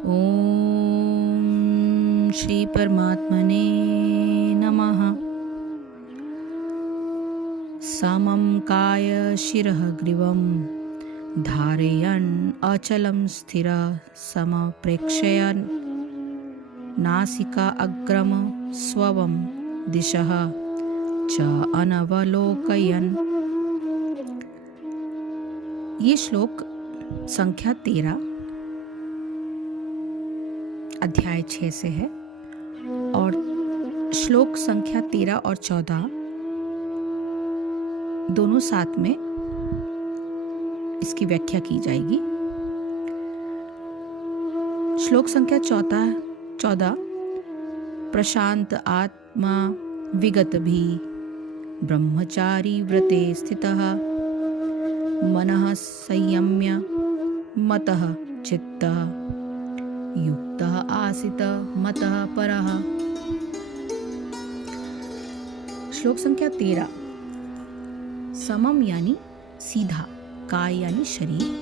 ओम श्री परमात्मने नमः। समं काय शिरः ग्रीवं धारयन् अचलं स्थिरः समप्रेक्षयन् नासिका अग्रम स्वं दिशः च अनवलोकयन्। ये श्लोक संख्या 13 अध्याय 6 से है और श्लोक संख्या 13 और 14 दोनों साथ में इसकी व्याख्या की जाएगी। श्लोक संख्या 14 प्रशांत आत्मा विगत भी ब्रह्मचारी व्रते स्थितः मनः संयम्य मतः चित्तः युक्तः आसित मतः परः। श्लोक संख्या 13 समम यानी सीधा, काय यानी शरीर,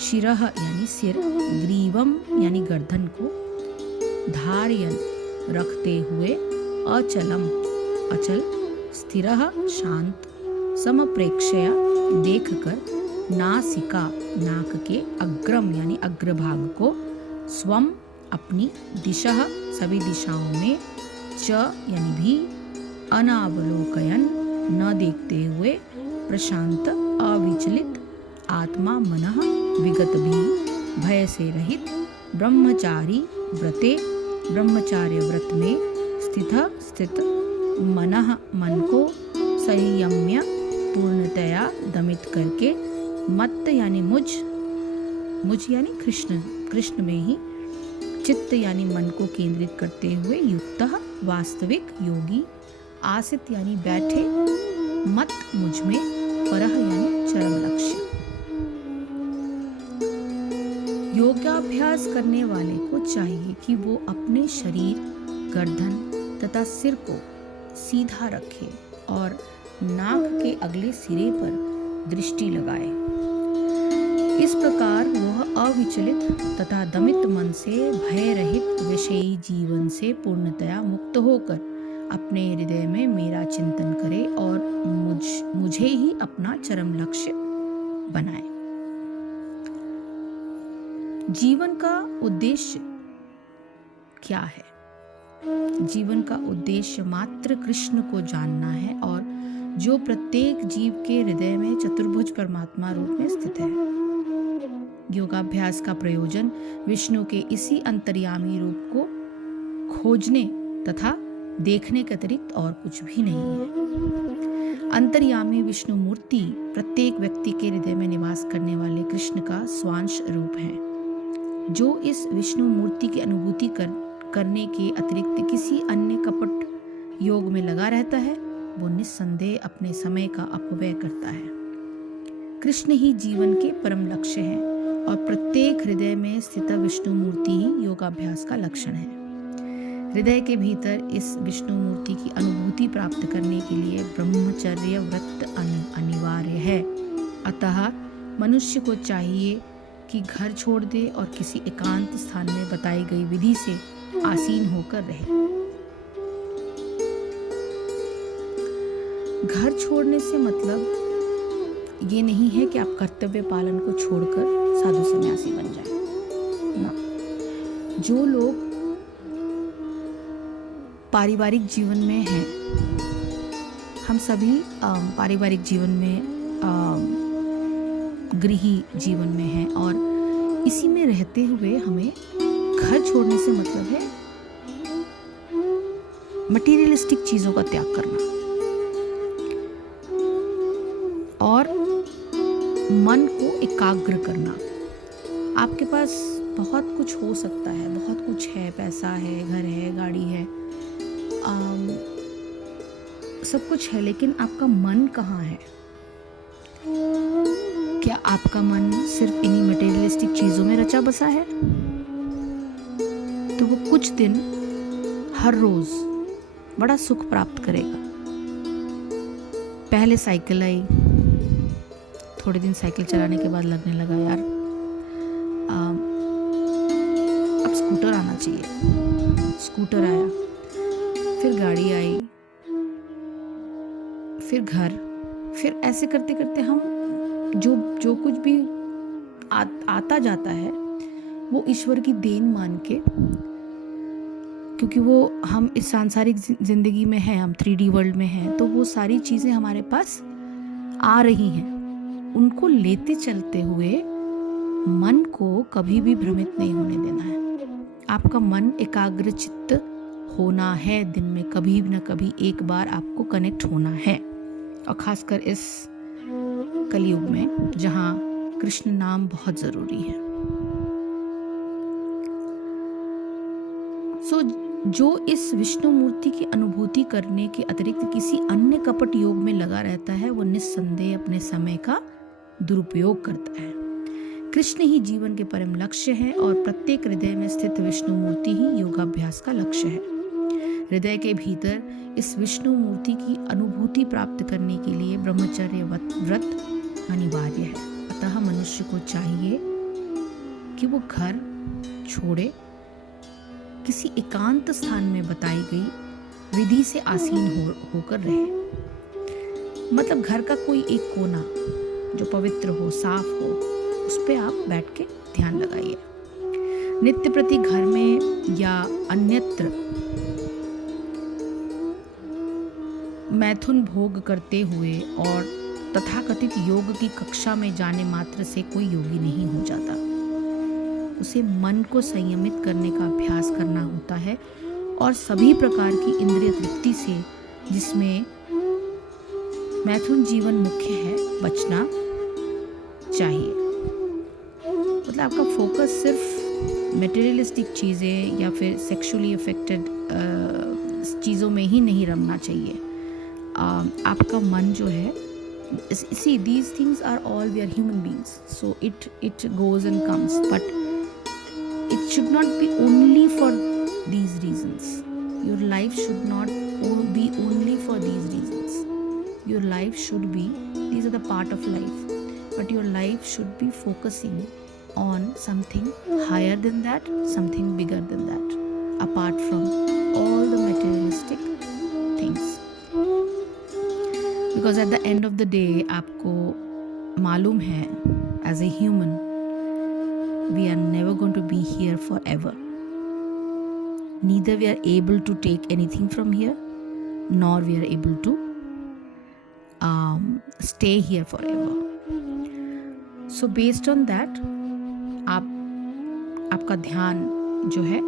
शिरः यानी सिर, ग्रीवम यानी गर्दन को, धारयन रखते हुए, अचलम अचल, स्थिरः शांत, समप्रेक्षया देखकर, नासिका नाक के, अग्रम यानी अग्रभाग को, स्वम अपनी, दिशः सभी दिशाओं में, च यानी भी, अनावलोकयन न देखते हुए, प्रशांत अविचलित, आत्मा मनः विगत भी भय से रहित, ब्रह्मचारी व्रते ब्रह्मचार्य व्रत में स्थित मनः मन को संयम्य पूर्णतया दमित करके, मत यानी मुझ यानी कृष्ण में ही, चित्त यानी मन को केंद्रित करते हुए, युक्तः वास्तविक योगी, आसित यानी बैठे, मत मुझ में, परः यानी चरम लक्ष्य। योगाभ्यास करने वाले को चाहिए कि वो अपने शरीर, गर्दन तथा सिर को सीधा रखे और नाक के अगले सिरे पर दृष्टि लगाए। इस प्रकार वह अविचलित तथा दमित मन से, भय रहित विषयी जीवन से पूर्णतया मुक्त होकर अपने हृदय में मेरा चिंतन करे और मुझे ही अपना चरम लक्ष्य बनाए। जीवन का उद्देश्य क्या है? जीवन का उद्देश्य मात्र कृष्ण को जानना है और जो प्रत्येक जीव के हृदय में चतुर्भुज परमात्मा रूप में स्थित है। योगाभ्यास का प्रयोजन विष्णु के इसी अंतर्यामी रूप को खोजने तथा देखने के अतिरिक्त और कुछ भी नहीं है। अंतर्यामी विष्णु मूर्ति प्रत्येक व्यक्ति के हृदय में निवास करने वाले कृष्ण का स्वांश रूप है। जो इस विष्णु मूर्ति की अनुभूति करने के अतिरिक्त किसी अन्य कपट योग में लगा रहता है, वो निस्संदेह अपने समय का अपव्यय करता है। कृष्ण ही जीवन के परम लक्ष्य है और प्रत्येक हृदय में स्थित विष्णु मूर्ति ही योगाभ्यास का लक्षण है। हृदय के भीतर इस विष्णु मूर्ति की अनुभूति प्राप्त करने के लिए ब्रह्मचर्य व्रत अनिवार्य है। अतः मनुष्य को चाहिए कि घर छोड़ दे और किसी एकांत स्थान में बताई गई विधि से आसीन होकर रहे। घर छोड़ने से मतलब ये नहीं है कि आप कर्तव्य पालन को छोड़कर साधु सन्यासी बन जाएं। ना, जो लोग पारिवारिक जीवन में हैं, हम सभी पारिवारिक जीवन में, गृही जीवन में हैं और इसी में रहते हुए हमें घर छोड़ने से मतलब है मटीरियलिस्टिक चीजों का त्याग करना और मन को एकाग्र करना। आपके पास बहुत कुछ हो सकता है, बहुत कुछ है, पैसा है, घर है, गाड़ी है, सब कुछ है, लेकिन आपका मन कहाँ है? क्या आपका मन सिर्फ इन्हीं मटेरियलिस्टिक चीजों में रचा बसा है? तो वो कुछ दिन हर रोज बड़ा सुख प्राप्त करेगा। पहले साइकिल आई, थोड़े दिन साइकिल चलाने के बाद लगने लगा यार स्कूटर आना चाहिए। स्कूटर आया, फिर गाड़ी आई, फिर घर, फिर ऐसे करते करते हम जो कुछ भी आता जाता है वो ईश्वर की देन मान के, क्योंकि वो हम इस सांसारिक जिंदगी में हैं, हम 3D वर्ल्ड में हैं, तो वो सारी चीज़ें हमारे पास आ रही हैं। उनको लेते चलते हुए मन को कभी भी भ्रमित नहीं होने देना है। आपका मन एकाग्र चित्त होना है, दिन में कभी न कभी एक बार आपको कनेक्ट होना है, और खासकर इस कलयुग में जहाँ कृष्ण नाम बहुत ज़रूरी है। जो इस विष्णु मूर्ति की अनुभूति करने के अतिरिक्त किसी अन्य कपट योग में लगा रहता है, वो निस्संदेह अपने समय का दुरुपयोग करता है। कृष्ण ही जीवन के परम लक्ष्य है और प्रत्येक हृदय में स्थित विष्णु मूर्ति ही योगाभ्यास का लक्ष्य है। हृदय के भीतर इस विष्णु मूर्ति की अनुभूति प्राप्त करने के लिए ब्रह्मचर्य व्रत अनिवार्य है। अतः मनुष्य को चाहिए कि वो घर छोड़े, किसी एकांत स्थान में बताई गई विधि से आसीन होकर रहे। मतलब घर का कोई एक कोना जो पवित्र हो, साफ हो, उस पे आप बैठ के ध्यान लगाइए। नित्य प्रति घर में या अन्यत्र मैथुन भोग करते हुए और तथाकथित योग की कक्षा में जाने मात्र से कोई योगी नहीं हो जाता। उसे मन को संयमित करने का अभ्यास करना होता है और सभी प्रकार की इंद्रिय तृप्ति से, जिसमें मैथुन जीवन मुख्य है, बचना चाहिए। मतलब आपका फोकस सिर्फ मटेरियलिस्टिक चीज़ें या फिर सेक्सुअली अफेक्टेड चीज़ों में ही नहीं रमना चाहिए। आपका मन जो है, see these things are all, we are human beings, so it goes and comes, but it should not be only for these reasons. Your life should not be only for these reasons. Your life should be, these are the part of life, but your life should be focusing on something higher than that, something bigger than that, apart from all the materialistic things. Because at the end of the day, आपको मालूम है, as a human, we are never going to be here forever. Neither we are able to take anything from here, nor we are able to stay here forever. So based on that, आपका ध्यान जो है,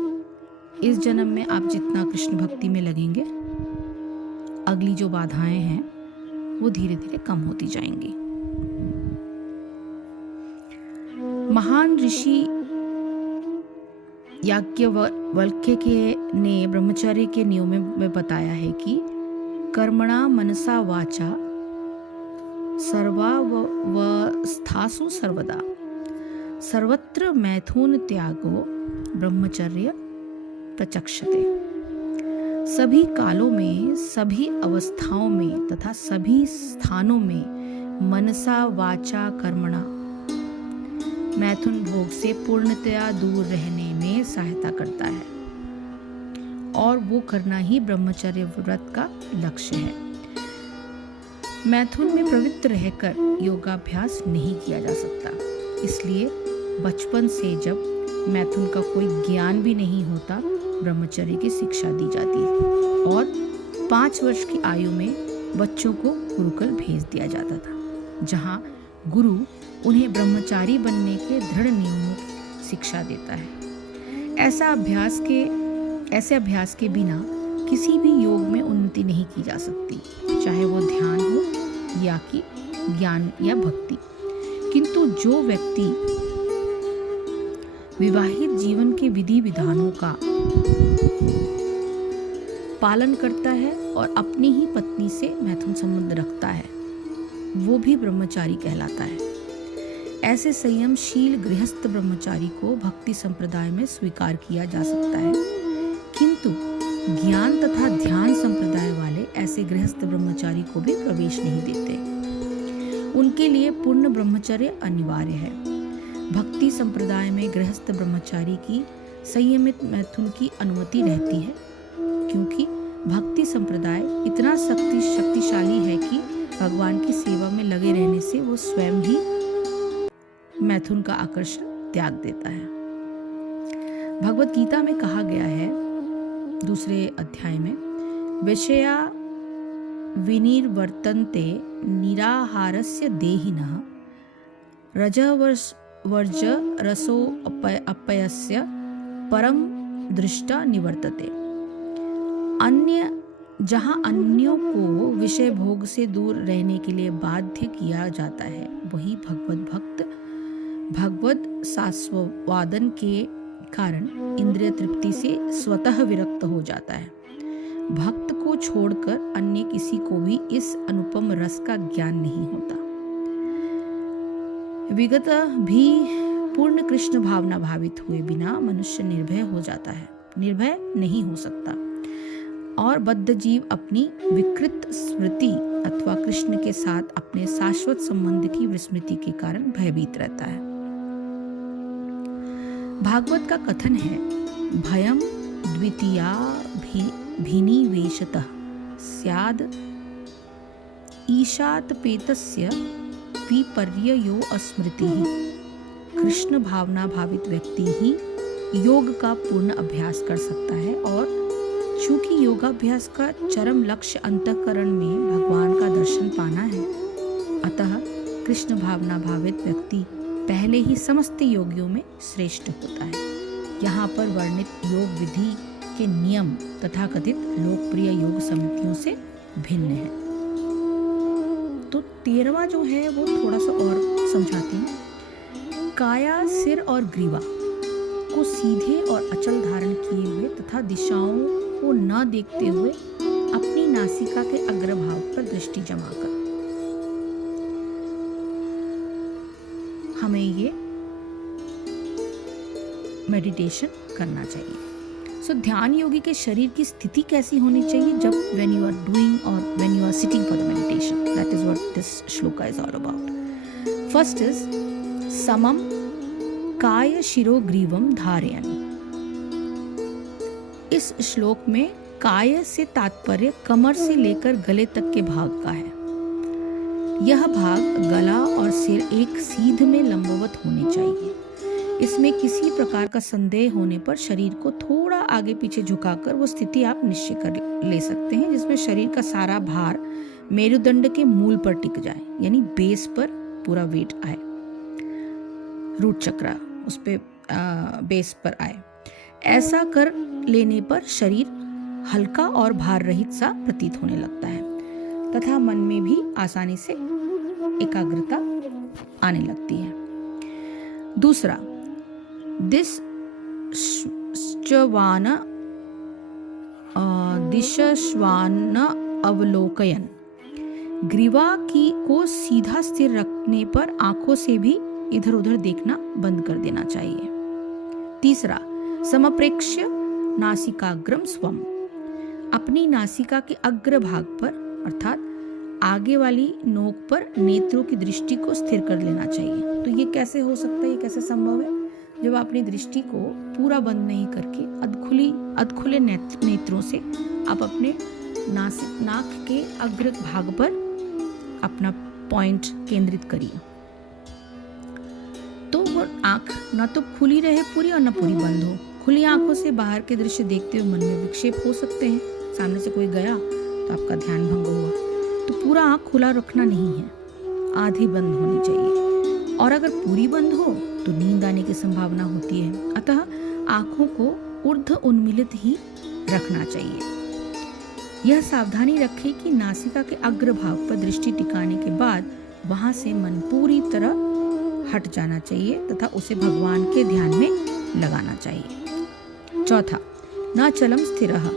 इस जन्म में आप जितना कृष्ण भक्ति में लगेंगे, अगली जो बाधाएं हैं वो धीरे धीरे कम होती जाएंगी। महान ऋषि याज्ञवल्क्य ने ब्रह्मचर्य के नियमों में बताया है कि कर्मणा मनसा वाचा सर्वावस्थासु सर्वदा सर्वत्र मैथुन त्यागो ब्रह्मचर्य प्रचक्षते। सभी कालों में, सभी अवस्थाओं में तथा सभी स्थानों में मनसा वाचा कर्मणा मैथुन भोग से पूर्णतया दूर रहने में सहायता करता है, और वो करना ही ब्रह्मचर्य व्रत का लक्ष्य है। मैथुन में प्रवृत्त रहकर योगाभ्यास नहीं किया जा सकता, इसलिए बचपन से जब मैथुन का कोई ज्ञान भी नहीं होता, ब्रह्मचर्य की शिक्षा दी जाती है और 5 वर्ष की आयु में बच्चों को गुरुकुल भेज दिया जाता था, जहाँ गुरु उन्हें ब्रह्मचारी बनने के दृढ़ नियमों की शिक्षा देता है। ऐसे अभ्यास के बिना किसी भी योग में उन्नति नहीं की जा सकती, चाहे वो ध्यान हो या कि ज्ञान या भक्ति। किंतु जो व्यक्ति विवाहित जीवन के विधि विधानों का पालन करता है और अपनी ही पत्नी से मैथुन संबंध रखता है, वो भी ब्रह्मचारी कहलाता है। ऐसे संयमशील गृहस्थ ब्रह्मचारी को भक्ति संप्रदाय में स्वीकार किया जा सकता है, किंतु ज्ञान तथा ध्यान संप्रदाय वाले ऐसे गृहस्थ ब्रह्मचारी को भी प्रवेश नहीं देते। उनके लिए पूर्ण ब्रह्मचर्य अनिवार्य है। भक्ति संप्रदाय में गृहस्थ ब्रह्मचारी की संयमित मैथुन की अनुमति रहती है, क्योंकि भक्ति संप्रदाय इतना शक्तिशाली है कि भगवान की सेवा में लगे रहने से वो स्वयं ही मैथुन का आकर्षण त्याग देता है। भगवत गीता में कहा गया है 2 अध्याय में, विषया विनिर्वर्तन्ते निराहारस्य देहिनः रजवर्ज रसो अपयस्य परम दृष्टा निवर्तते। जहां अन्यों को विषय भोग से दूर रहने के लिए बाध्य किया जाता है, वही भगवत भक्त भगवत सास्वादन के कारण इंद्रिय तृप्ति से स्वतः विरक्त हो जाता है। भक्त को छोड़कर अन्य किसी को भी इस अनुपम रस का ज्ञान नहीं होता। विगत भी पूर्ण कृष्ण भावना भावित हुए बिना मनुष्य निर्भय हो जाता है, निर्भय नहीं हो सकता, और बद्ध जीव अपनी विकृत स्मृति अथवा कृष्ण के साथ अपने शाश्वत संबंध की विस्मृति के कारण भयभीत रहता है। भागवत का कथन है, भयम द्वितीया भिनिवेशतः स्याद ईशात पेतस्य विपर्ययो अस्मृतिः। कृष्ण भावना भावित व्यक्ति ही योग का पूर्ण अभ्यास कर सकता है, और चूंकि योगाभ्यास का चरम लक्ष्य अंतःकरण में भगवान का दर्शन पाना है, अतः कृष्ण भावना भावित व्यक्ति पहले ही समस्त योगियों में श्रेष्ठ होता है। यहाँ पर वर्णित योग विधि के नियम तथाकथित लोकप्रिय योग समितियों से भिन्न है। तो 13वां जो है वो थोड़ा सा और समझाती हूँ। काया, सिर और ग्रीवा को सीधे और अचल धारण किए हुए तथा दिशाओं को न देखते हुए अपनी नासिका के अग्रभाग पर दृष्टि जमाकर हमें ये मेडिटेशन करना चाहिए। सो ध्यान योगी के शरीर की स्थिति कैसी होनी चाहिए जब when you are doing or when you are sitting for the meditation? That is what this shloka is all about. First is samam काय शिरो ग्रीवम धारयन। इस श्लोक में काय से तात्पर्य कमर से लेकर गले तक के भाग का है। यह भाग गला और सिर एक सीध में लंबवत होने चाहिए। इसमें किसी प्रकार का संदेह होने पर शरीर को थोड़ा आगे पीछे झुकाकर वो स्थिति आप निश्चय कर ले सकते हैं, जिसमें शरीर का सारा भार मेरुदंड के मूल पर टिक जाए, यानी बेस पर पूरा वेट आए, रूट चक्र उस पे बेस पर आए। ऐसा कर लेने पर शरीर हल्का और भार रहित सा प्रतीत होने लगता है तथा मन में भी आसानी से एकाग्रता आने लगती है। दूसरा, दिशश्वान अवलोकयन। ग्रीवा को सीधा स्थिर रखने पर आंखों से भी इधर उधर देखना बंद कर देना चाहिए। तीसरा, समप्रेक्ष्य नासिकाग्रम स्वम। अपनी नासिका के अग्र भाग पर अर्थात आगे वाली नोक पर नेत्रों की दृष्टि को स्थिर कर लेना चाहिए। तो ये कैसे हो सकता है, ये कैसे संभव है? जब आप अपनी दृष्टि को पूरा बंद नहीं करके अधखुले नेत्रों से आप अपने नाक के अग्र भाग पर अपना पॉइंट केंद्रित करिए, तो वो आंख न तो खुली रहे पूरी और न पूरी बंद हो। खुली आंखों से बाहर के दृश्य देखते हुए मन में विक्षेप हो सकते हैं। सामने से कोई गया तो आपका ध्यान भंग हुआ। तो पूरा आंख खुला रखना नहीं है, आधी बंद होनी चाहिए। और अगर पूरी बंद हो तो नींद आने की संभावना होती है। अतः आंखों को ऊर्ध्व उन्मीलित ही रखना चाहिए। यह सावधानी रखें कि नासिका के अग्र भाग पर दृष्टि टिकाने के बाद वहां से मन पूरी तरह हट जाना चाहिए तथा उसे भगवान के ध्यान में लगाना चाहिए। चौथा, न चलम स्थिरः।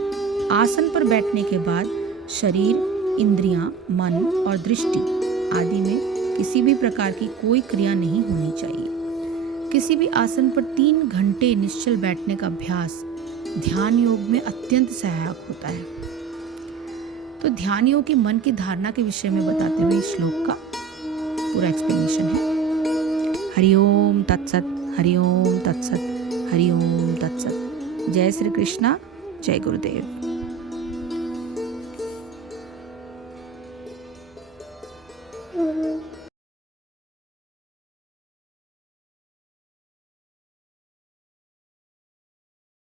आसन पर बैठने के बाद शरीर, इंद्रियां, मन और दृष्टि आदि में किसी भी प्रकार की कोई क्रिया नहीं होनी चाहिए। किसी भी आसन पर 3 घंटे निश्चल बैठने का अभ्यास ध्यान योग में अत्यंत सहायक होता है। तो ध्यान योग की मन की धारणा के विषय में बताते हुए इस श्लोक का पूरा एक्सप्लेनेशन है। हरि ओम तत्सत, हरि ओम तत्सत, हरि ओम तत्सत। जय श्री कृष्णा, जय गुरुदेव।